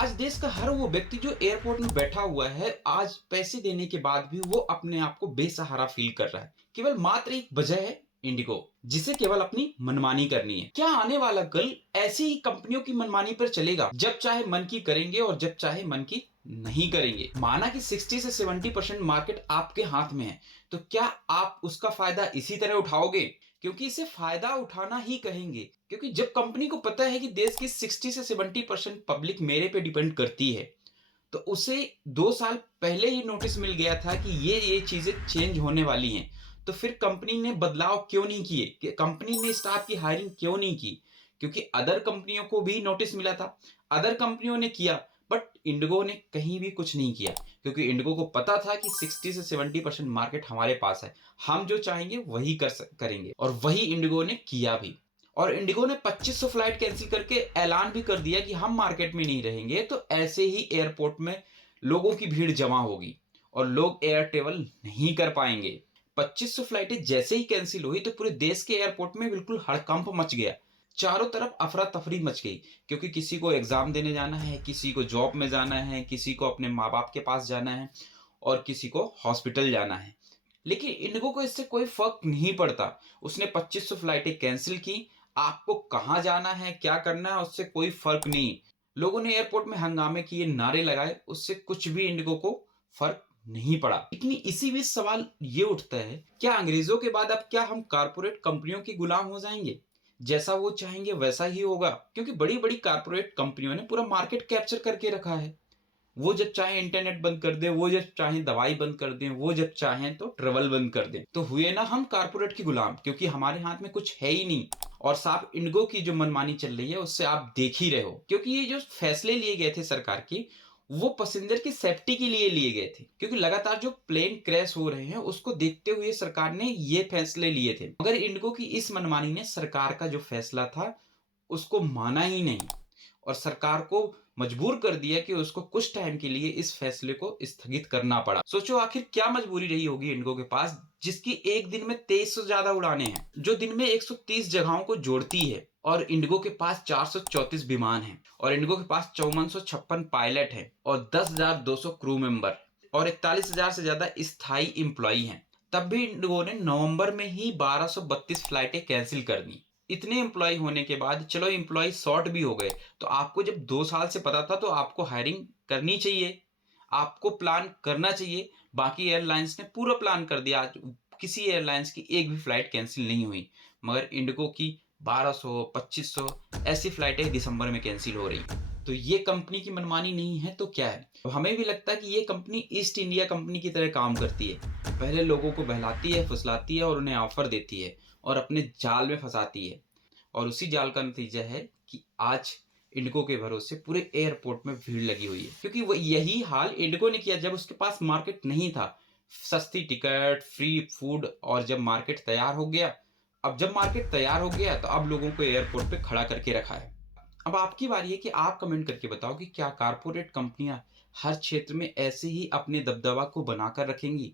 आज देश का हर वो व्यक्ति जो एयरपोर्ट में बैठा हुआ है, आज पैसे देने के बाद भी वो अपने आप को बेसहारा फील कर रहा है। केवल मात्र एक वजह है इंडिगो, जिसे केवल अपनी मनमानी करनी है। क्या आने वाला कल ऐसी ही कंपनियों की मनमानी पर चलेगा, जब चाहे मन की करेंगे और जब चाहे मन की नहीं करेंगे? माना कि 60 से 70% मार्केट आपके हाथ में है, तो क्या आप उसका फायदा इसी तरह उठाओगे? क्योंकि इसे फायदा उठाना ही कहेंगे, क्योंकि जब कंपनी को पता है कि देश की 60 से 70% पब्लिक मेरे पे डिपेंड करती है, तो उसे 2 साल पहले ही नोटिस मिल गया था कि ये चीजें चेंज होने वाली हैं। तो फिर कंपनी ने बदलाव क्यों नहीं किए, कि कंपनी ने स्टाफ की हायरिंग क्यों नहीं की? क्योंकि अदर कंपनियों को भी नोटिस मिला था, अदर कंपनियों ने किया, बट इंडिगो ने कहीं भी कुछ नहीं किया। क्योंकि इंडिगो को पता था कि 60 से 70% मार्केट हमारे पास है, हम जो चाहेंगे वही करेंगे, और वही इंडिगो ने किया भी। और इंडिगो ने 2500 फ्लाइट कैंसिल करके ऐलान भी कर दिया कि हम मार्केट में नहीं रहेंगे, तो ऐसे ही एयरपोर्ट में लोगों की भीड़ जमा होगी और लोग एयर ट्रेवल नहीं कर पाएंगे। 2500 फ्लाइटें जैसे ही कैंसिल हुई तो पूरे देश के एयरपोर्ट में बिल्कुल हड़कंप मच गया। चारों तरफ अफरा तफरी मच गई, क्योंकि किसी को एग्जाम देने जाना है, किसी को जॉब में जाना है, किसी को अपने माँ बाप के पास जाना है, और किसी को हॉस्पिटल जाना है। लेकिन इंडिगो को इससे कोई फर्क नहीं पड़ता। उसने 2500 फ्लाइटें कैंसिल की। आपको कहाँ जाना है, क्या करना है, उससे कोई फर्क नहीं। लोगों ने एयरपोर्ट में हंगामे किए, नारे लगाए, उससे कुछ भी इंडिगो को फर्क नहीं पड़ा। लेकिन इसी बीच सवाल ये उठता है, क्या अंग्रेजों के बाद अब क्या हम कारपोरेट कंपनियों के गुलाम हो जाएंगे? जैसा वो चाहेंगे वैसा ही होगा, क्योंकि बड़ी बड़ी कारपोरेट कंपनियों ने पूरा मार्केट कैप्चर करके रखा है। वो जब चाहे इंटरनेट बंद कर दें, वो जब चाहे दवाई बंद कर दें, वो जब चाहें तो ट्रेवल बंद कर दें। तो हुए ना हम कारपोरेट के गुलाम, क्योंकि हमारे हाथ में कुछ है ही नहीं। और साहब, इंडिगो की जो मनमानी चल रही है उससे आप देख ही रहे हो, क्योंकि ये जो फैसले लिए गए थे सरकार की, वो पैसेंजर की सेफ्टी के लिए लिए गए थे। क्योंकि लगातार जो प्लेन क्रैश हो रहे हैं उसको देखते हुए सरकार ने ये फैसले लिए थे। मगर इंडिगो की इस मनमानी ने सरकार का जो फैसला था उसको माना ही नहीं, और सरकार को मजबूर कर दिया कि उसको कुछ टाइम के लिए इस फैसले को स्थगित करना पड़ा। सोचो आखिर क्या मजबूरी रही होगी इंडिगो के पास, जिसकी एक दिन में 23 से ज्यादा उड़ानें हैं, जो दिन में 130 जगहों को जोड़ती है। और इंडिगो के पास 434 विमान हैं, और इंडिगो के पास 5456 पायलट हैं, और 10,200 क्रू मेंबर, और 41,000 से ज्यादा स्थायी एम्प्लॉई हैं। तब भी इंडिगो ने नवंबर में ही 1232 फ्लाइटें कैंसिल कर दी। इतने एम्प्लॉय होने के बाद, चलो एम्प्लॉय शॉर्ट भी हो गए, तो आपको जब 2 साल से पता था तो आपको हायरिंग करनी चाहिए, आपको प्लान करना चाहिए। बाकी एयरलाइंस ने पूरा प्लान कर दिया, आज किसी एयरलाइंस की एक भी फ्लाइट कैंसिल नहीं हुई। मगर इंडिगो की 1200 2500 ऐसी फ्लाइटें दिसंबर में कैंसिल हो रही। तो ये कंपनी की मनमानी नहीं है तो क्या है? तो हमें भी लगता है कि ये कंपनी ईस्ट इंडिया कंपनी की तरह काम करती है। पहले लोगों को बहलाती है, फुसलाती है और उन्हें ऑफर देती है, और अपने जाल में फंसाती है। और उसी जाल का नतीजा है कि आज इंडिगो के भरोसे पूरे एयरपोर्ट में भीड़ लगी हुई है। क्योंकि वो यही हाल इंडिगो ने किया जब उसके पास मार्केट नहीं था। सस्ती टिकट, फ्री फूड, और जब मार्केट तैयार हो गया, अब जब मार्केट तैयार हो गया तो अब लोगों को एयरपोर्ट पे खड़ा करके रखा है। अब आपकी बारी है कि आप कमेंट करके बताओ कि क्या कारपोरेट कंपनियां हर क्षेत्र में ऐसे ही अपने दबदबा को बनाकर रखेंगी?